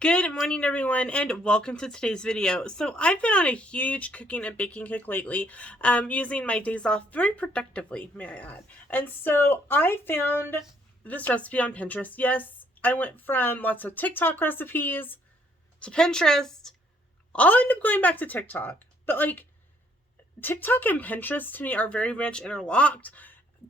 Good morning, everyone, and welcome to today's video. So I've been on a huge cooking and baking kick lately, using my days off very productively, may I add. And so I found this recipe on Pinterest. Yes, I went from lots of TikTok recipes to Pinterest. I'll end up going back to TikTok. But like, TikTok and Pinterest to me are very much interlocked.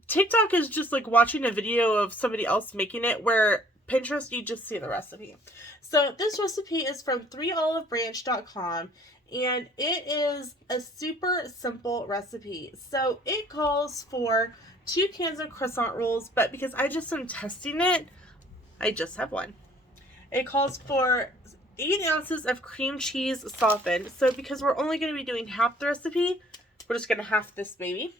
TikTok is just like watching a video of somebody else making it, where Pinterest, you just see the recipe. So this recipe is from 3olivebranch.com, and it is a super simple recipe. So it calls for 2 cans of croissant rolls, but because I just am testing it, I just have one. It calls for 8 ounces of cream cheese softened. So because we're only going to be doing half the recipe, we're just going to half this baby.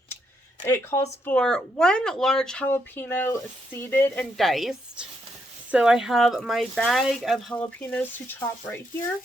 It calls for 1 large jalapeno seeded and diced. So I have my bag of jalapenos to chop right here.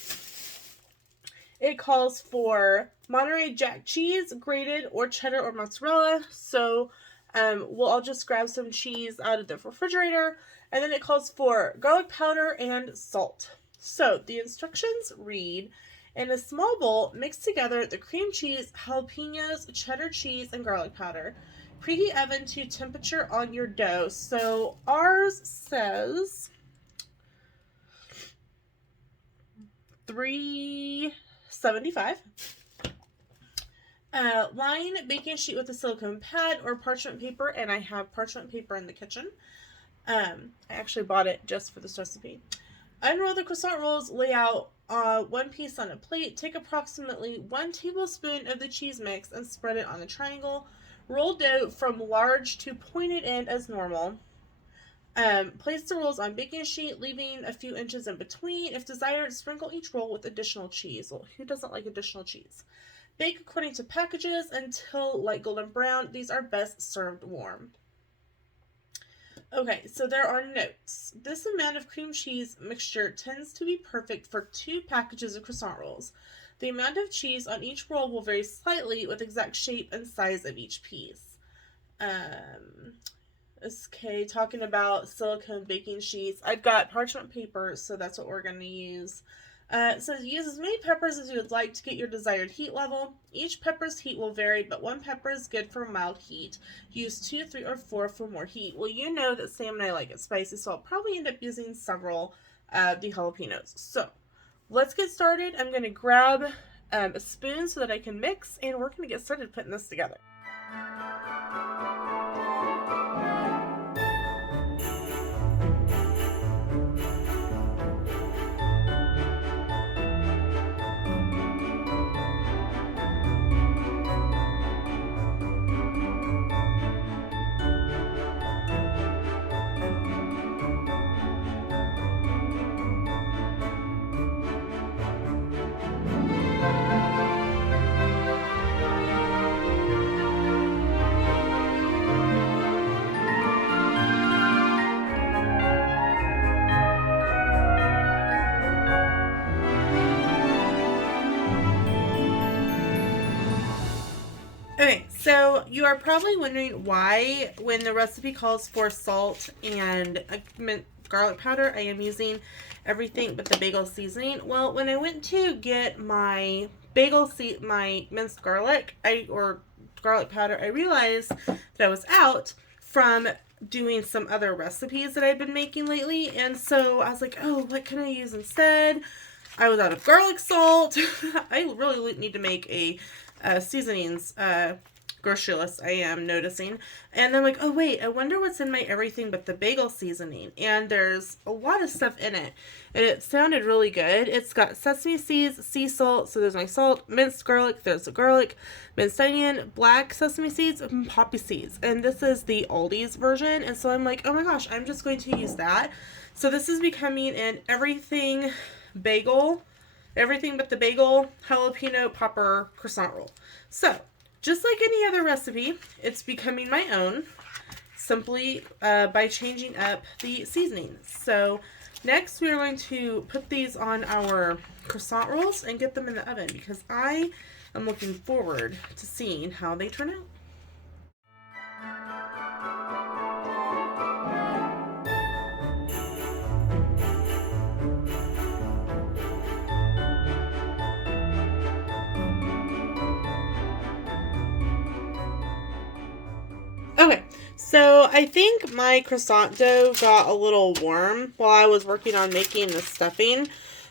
It calls for Monterey Jack cheese, grated, or cheddar or mozzarella. So I'll just grab some cheese out of the refrigerator. And then it calls for garlic powder and salt. So the instructions read: in a small bowl, mix together the cream cheese, jalapenos, cheddar cheese, and garlic powder. Preheat oven to temperature on your dough. So ours says 375. Line baking sheet with a silicone pad or parchment paper, and I have parchment paper in the kitchen. I actually bought it just for this recipe. Unroll the croissant rolls, lay out one piece on a plate. Take approximately 1 tablespoon of the cheese mix and spread it on a triangle. Roll dough from large to pointed end as normal. Place the rolls on baking sheet, leaving a few inches in between. If desired, sprinkle each roll with additional cheese. Well, who doesn't like additional cheese? Bake according to packages until light golden brown. These are best served warm. Okay, so there are notes. This amount of cream cheese mixture tends to be perfect for 2 packages of croissant rolls. The amount of cheese on each roll will vary slightly with exact shape and size of each piece. Okay, talking about silicone baking sheets. I've got parchment paper, so that's what we're going to use. It says use as many peppers as you would like to get your desired heat level. Each pepper's heat will vary, but 1 pepper is good for mild heat. Use 2, 3, or 4 for more heat. Well, you know that Sam and I like it spicy, so I'll probably end up using several of the jalapenos. So let's get started. I'm going to grab a spoon so that I can mix, and we're going to get started putting this together. Okay, so you are probably wondering why, when the recipe calls for salt and garlic powder, I am using everything but the bagel seasoning. Well, when I went to get my my minced garlic, garlic powder, I realized that I was out from doing some other recipes that I've been making lately, and so I was like, oh, what can I use instead? I was out of garlic salt. I really need to make a seasonings grocery list, I am noticing. And I'm like, oh wait, I wonder what's in my everything but the bagel seasoning. And there's a lot of stuff in it. And it sounded really good. It's got sesame seeds, sea salt, so there's my salt, minced garlic, there's the garlic, minced onion, black sesame seeds, and poppy seeds. And this is the Aldi's version. And so I'm like, oh my gosh, I'm just going to use that. So this is becoming an everything bagel, everything but the bagel jalapeno popper croissant roll. So, just like any other recipe, it's becoming my own simply by changing up the seasoning. So, next we are going to put these on our croissant rolls and get them in the oven because I am looking forward to seeing how they turn out. So I think my croissant dough got a little warm while I was working on making the stuffing.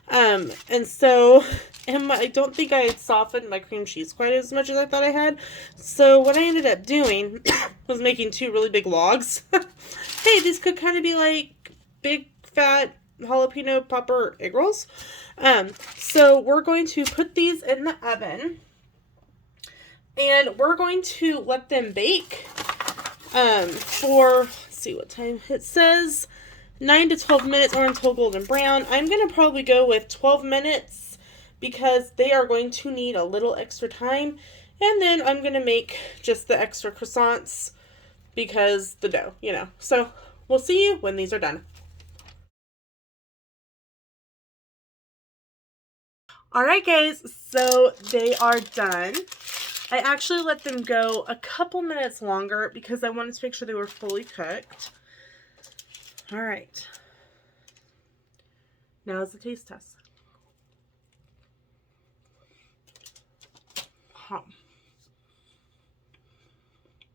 And so I don't think I had softened my cream cheese quite as much as I thought I had. So what I ended up doing was making 2 really big logs. Hey, these could kind of be like big fat jalapeno popper egg rolls. So we're going to put these in the oven and we're going to let them bake for, let's see what time it says, 9 to 12 minutes or until golden brown. I'm going to probably go with 12 minutes because they are going to need a little extra time. And then I'm going to make just the extra croissants because the dough, you know. So we'll see you when these are done. Alright guys, so they are done. I actually let them go a couple minutes longer because I wanted to make sure they were fully cooked. Alright. Now is the taste test.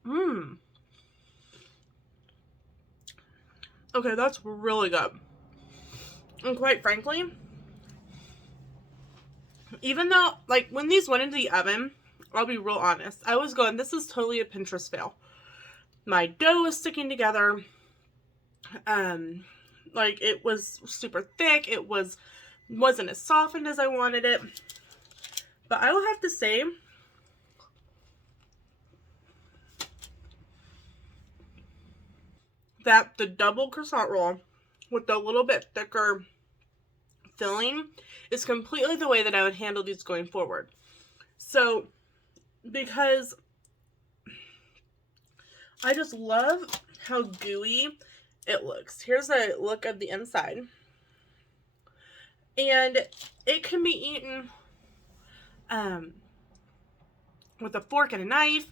Mmm. Okay, that's really good. And quite frankly, even though, like, when these went into the oven, I'll be real honest, I was going, this is totally a Pinterest fail. My dough was sticking together. Like, it was super thick. It wasn't as softened as I wanted it. But I will have to say, that the double croissant roll with the little bit thicker filling is completely the way that I would handle these going forward. So, because I just love how gooey it looks. Here's a look of the inside. And it can be eaten with a fork and a knife.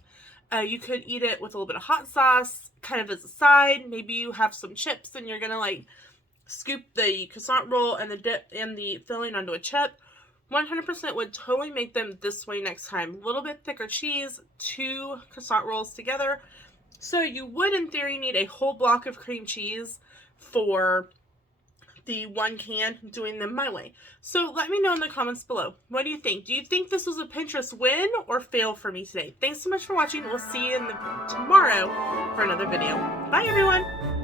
You could eat it with a little bit of hot sauce, kind of as a side. Maybe you have some chips and you're gonna like scoop the croissant roll and the dip and the filling onto a chip. 100% would totally make them this way next time. A little bit thicker cheese, 2 croissant rolls together. So you would, in theory, need a whole block of cream cheese for the 1 can, doing them my way. So let me know in the comments below. What do you think? Do you think this was a Pinterest win or fail for me today? Thanks so much for watching. We'll see you tomorrow for another video. Bye, everyone.